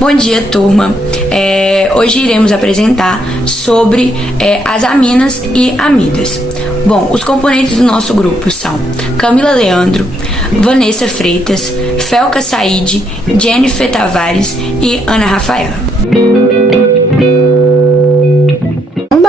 Bom dia, turma. Hoje iremos apresentar sobre as aminas e amidas. Bom, os componentes do nosso grupo são Camila Leandro, Vanessa Freitas, Felca Said, Jennifer Tavares e Ana Rafaela.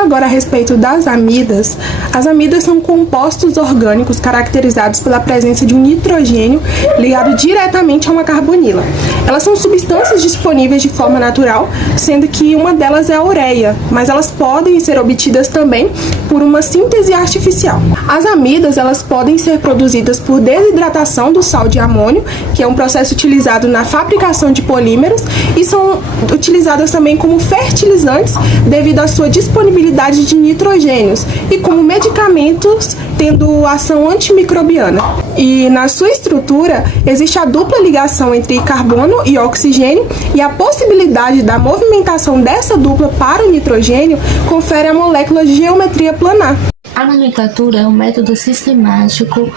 Agora a respeito das amidas, as amidas são compostos orgânicos caracterizados pela presença de um nitrogênio ligado diretamente a uma carbonila. Elas são substâncias disponíveis de forma natural, sendo que uma delas é a ureia, mas elas podem ser obtidas também por uma síntese artificial. As amidas, elas podem ser produzidas por desidratação do sal de amônio, que é um processo utilizado na fabricação de polímeros, e são utilizadas também como fertilizantes devido à sua disponibilidade de nitrogênios e como medicamentos tendo ação antimicrobiana. E na sua estrutura existe a dupla ligação entre carbono e oxigênio, e a possibilidade da movimentação dessa dupla para o nitrogênio confere a molécula de geometria planar. A nomenclatura é um método sistemático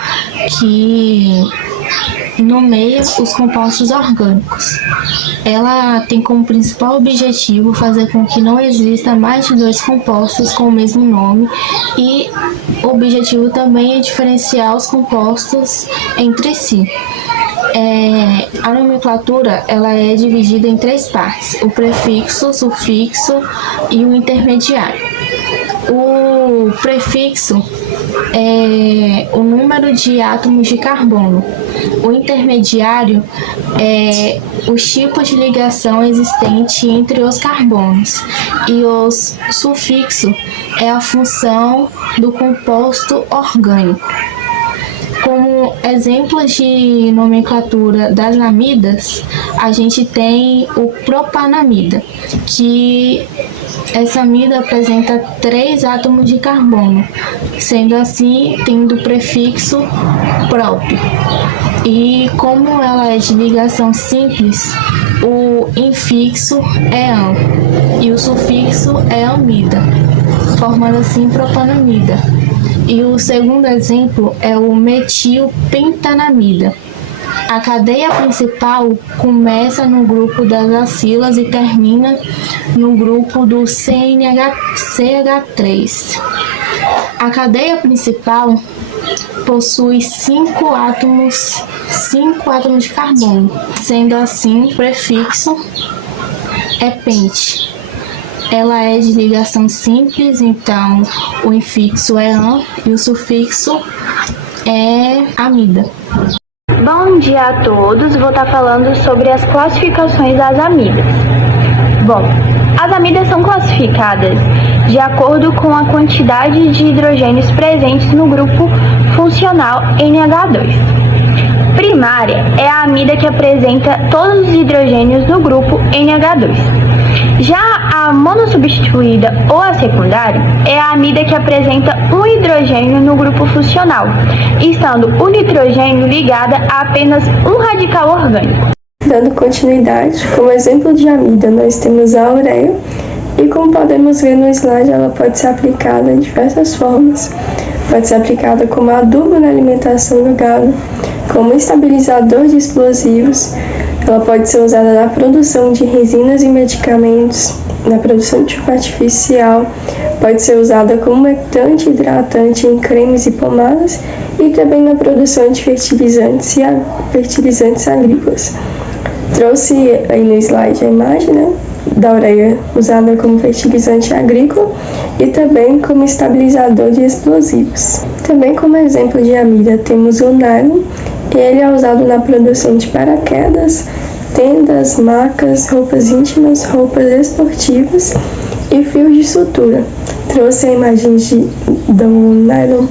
que nomeia os compostos orgânicos. Ela tem como principal objetivo fazer com que não exista mais de 2 compostos com o mesmo nome, e o objetivo também é diferenciar os compostos entre si. A nomenclatura ela é dividida em 3 partes: o prefixo, o sufixo e o intermediário. O prefixo é o número de átomos de carbono. O intermediário é os tipos de ligação existente entre os carbonos. E o sufixo é a função do composto orgânico. Como exemplos de nomenclatura das amidas, a gente tem o propanamida, que essa amida apresenta 3 átomos de carbono, sendo assim, tendo o prefixo próprio. E como ela é de ligação simples, o infixo é an e o sufixo é amida, formando assim propanamida. E o segundo exemplo é o metilpentanamida. A cadeia principal começa no grupo das acilas e termina no grupo do CH3. A cadeia principal possui 5 átomos de carbono, sendo assim o prefixo é pente. Ela é de ligação simples, então o infixo é an e o sufixo é amida. Bom dia a todos, vou estar falando sobre as classificações das amidas. Bom, as amidas são classificadas de acordo com a quantidade de hidrogênios presentes no grupo funcional NH2. Primária é a amida que apresenta todos os hidrogênios no grupo NH2. Já a monossubstituída ou a secundária é a amida que apresenta um hidrogênio no grupo funcional, estando o nitrogênio ligada a apenas um radical orgânico. Dando continuidade, como exemplo de amida, nós temos a ureia, e como podemos ver no slide, ela pode ser aplicada de diversas formas. Pode ser aplicada como adubo na alimentação do gado, como estabilizador de explosivos. Ela pode ser usada na produção de resinas e medicamentos, na produção de tipo artificial, pode ser usada como humectante e hidratante em cremes e pomadas, e também na produção de fertilizantes agrícolas. Trouxe aí no slide a imagem, da ureia usada como fertilizante agrícola e também como estabilizador de explosivos. Também como exemplo de amida temos o nylon, e ele é usado na produção de paraquedas, tendas, macas, roupas íntimas, roupas esportivas e fios de sutura. Trouxe a imagem do nylon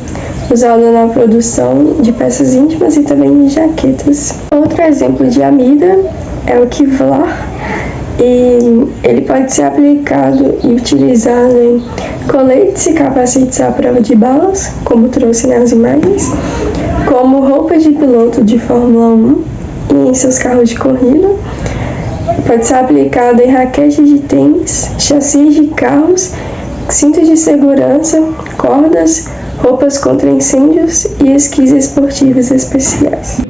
usado na produção de peças íntimas e também de jaquetas. Outro exemplo de amida é o Kevlar, e ele pode ser aplicado e utilizado em coletes e capacetes à prova de balas, como trouxe nas imagens, como roupa de piloto de Fórmula 1 e em seus carros de corrida. Pode ser aplicado em raquetes de tênis, chassis de carros, cintos de segurança, cordas, roupas contra incêndios e esquis esportivos especiais.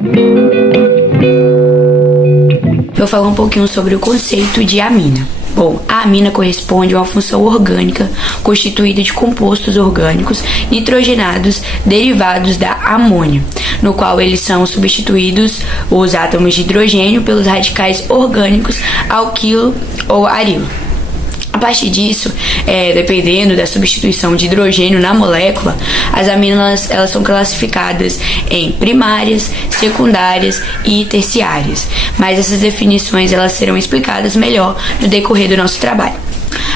vou falar um pouquinho sobre o conceito de amina. Bom, a amina corresponde a uma função orgânica constituída de compostos orgânicos nitrogenados derivados da amônia, no qual eles são substituídos os átomos de hidrogênio pelos radicais orgânicos alquilo ou arilo. A partir disso, dependendo da substituição de hidrogênio na molécula, as aminas elas são classificadas em primárias, secundárias e terciárias. Mas essas definições elas serão explicadas melhor no decorrer do nosso trabalho.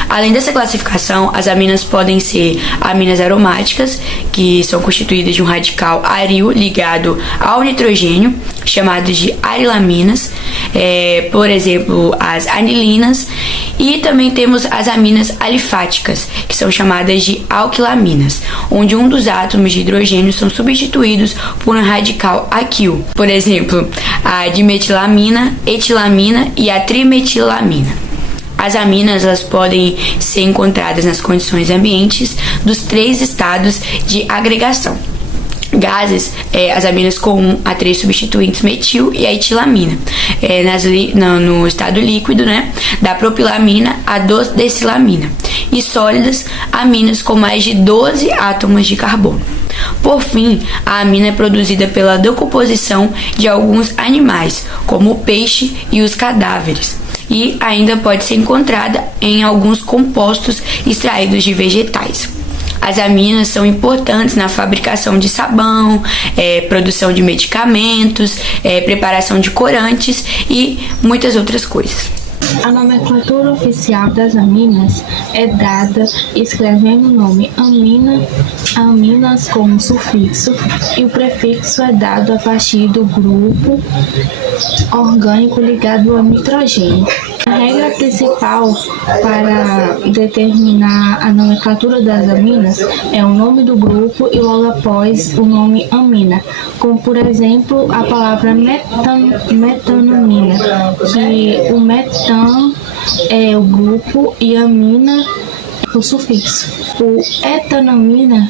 Além dessa classificação, as aminas podem ser aminas aromáticas, que são constituídas de um radical aril ligado ao nitrogênio, chamados de arilaminas, por exemplo, as anilinas, e também temos as aminas alifáticas, que são chamadas de alquilaminas, onde um dos átomos de hidrogênio são substituídos por um radical aquil, por exemplo, a dimetilamina, etilamina e a trimetilamina. As aminas elas podem ser encontradas nas condições ambientes dos 3 estados de agregação. Gases, as aminas com a 3 substituintes metil e a etilamina. No estado líquido, da propilamina a decilamina. E sólidas, aminas com mais de 12 átomos de carbono. Por fim, a amina é produzida pela decomposição de alguns animais, como o peixe e os cadáveres. E ainda pode ser encontrada em alguns compostos extraídos de vegetais. As aminas são importantes na fabricação de sabão, produção de medicamentos, preparação de corantes e muitas outras coisas. A nomenclatura oficial das aminas é dada escrevendo o nome amina, aminas como sufixo, e o prefixo é dado a partir do grupo orgânico ligado ao nitrogênio. A regra principal para determinar a nomenclatura das aminas é o nome do grupo e logo após o nome amina, como por exemplo a palavra metanamina, que o metan é o grupo e amina o sufixo. O etanamina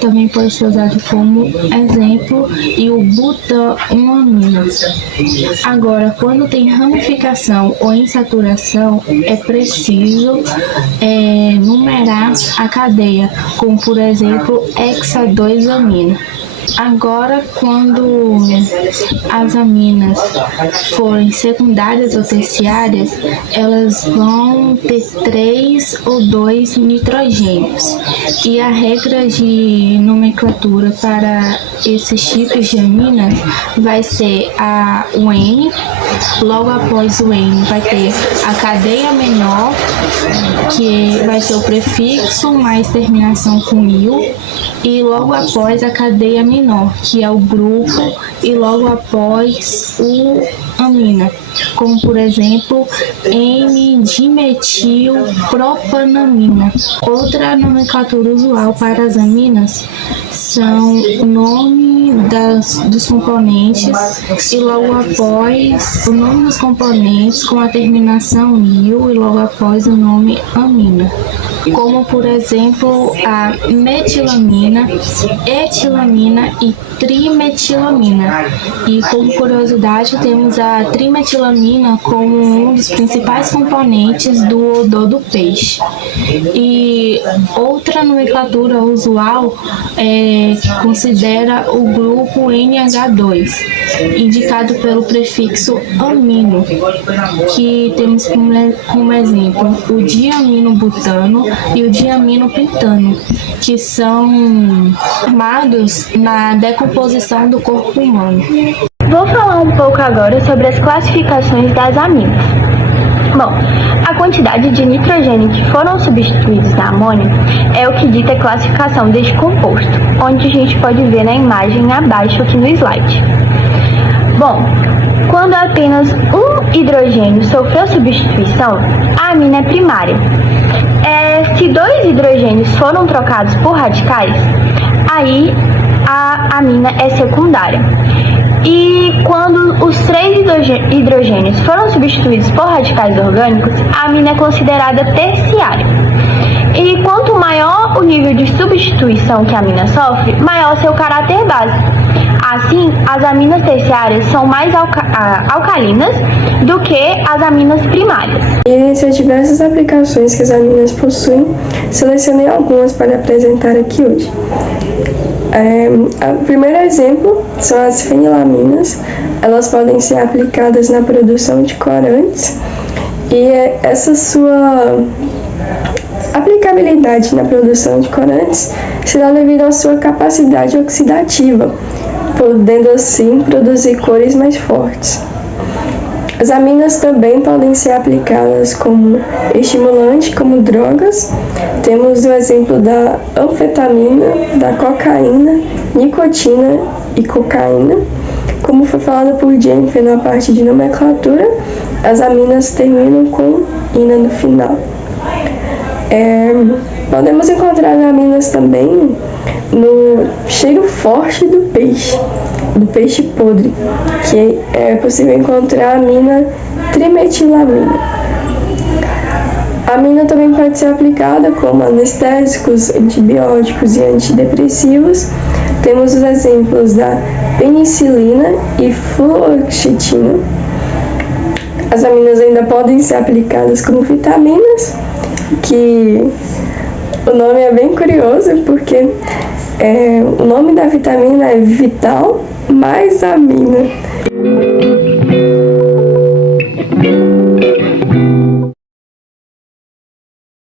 também pode ser usado como exemplo e o butanamina. Agora, quando tem ramificação ou insaturação, é preciso numerar a cadeia, como por exemplo hexa-2-amina. Agora, quando as aminas forem secundárias ou terciárias, elas vão ter 3 ou 2 nitrogênios. E a regra de nomenclatura para esses tipos de aminas vai ser o N. Logo após o N vai ter a cadeia menor, que vai ser o prefixo mais terminação com il, e logo após a cadeia menor, que é o grupo, e logo após o amina, como por exemplo N-dimetilpropanamina. Outra nomenclatura usual para as aminas são o nome dos componentes e logo após o nome dos componentes com a terminação il e logo após o nome amina, como por exemplo a metilamina, etilamina e trimetilamina. E como curiosidade, temos a trimetilamina como um dos principais componentes do odor do peixe. E outra nomenclatura usual que considera o grupo NH2, indicado pelo prefixo amino, que temos como exemplo o diaminobutano e o diaminopentano, que são formados na decomposição do corpo humano. Vou falar um pouco agora sobre as classificações das aminas. Bom, a quantidade de nitrogênio que foram substituídos na amônia é o que dita a classificação deste composto, onde a gente pode ver na imagem abaixo aqui no slide. Bom, quando apenas um hidrogênio sofreu substituição, a amina é primária. Se 2 hidrogênios foram trocados por radicais, aí a amina é secundária. E quando os 3 hidrogênios foram substituídos por radicais orgânicos, a amina é considerada terciária. E quanto maior o nível de substituição que a amina sofre, maior seu caráter base. Assim, as aminas terciárias são mais alcalinas do que as aminas primárias. E entre as diversas aplicações que as aminas possuem, selecionei algumas para apresentar aqui hoje. O primeiro exemplo são as fenilaminas. Elas podem ser aplicadas na produção de corantes e essa sua aplicabilidade na produção de corantes será devido à sua capacidade oxidativa, podendo assim produzir cores mais fortes. As aminas também podem ser aplicadas como estimulante, como drogas. Temos o exemplo da anfetamina, da cocaína, nicotina e cocaína. Como foi falado por Jennifer na parte de nomenclatura, as aminas terminam com ina no final. Podemos encontrar aminas também no cheiro forte do peixe podre, que é possível encontrar a amina trimetilamina. A amina também pode ser aplicada como anestésicos, antibióticos e antidepressivos. Temos os exemplos da penicilina e fluoxetina. As aminas ainda podem ser aplicadas como vitaminas, que o nome é bem curioso porque o nome da vitamina é Vital mais Amina.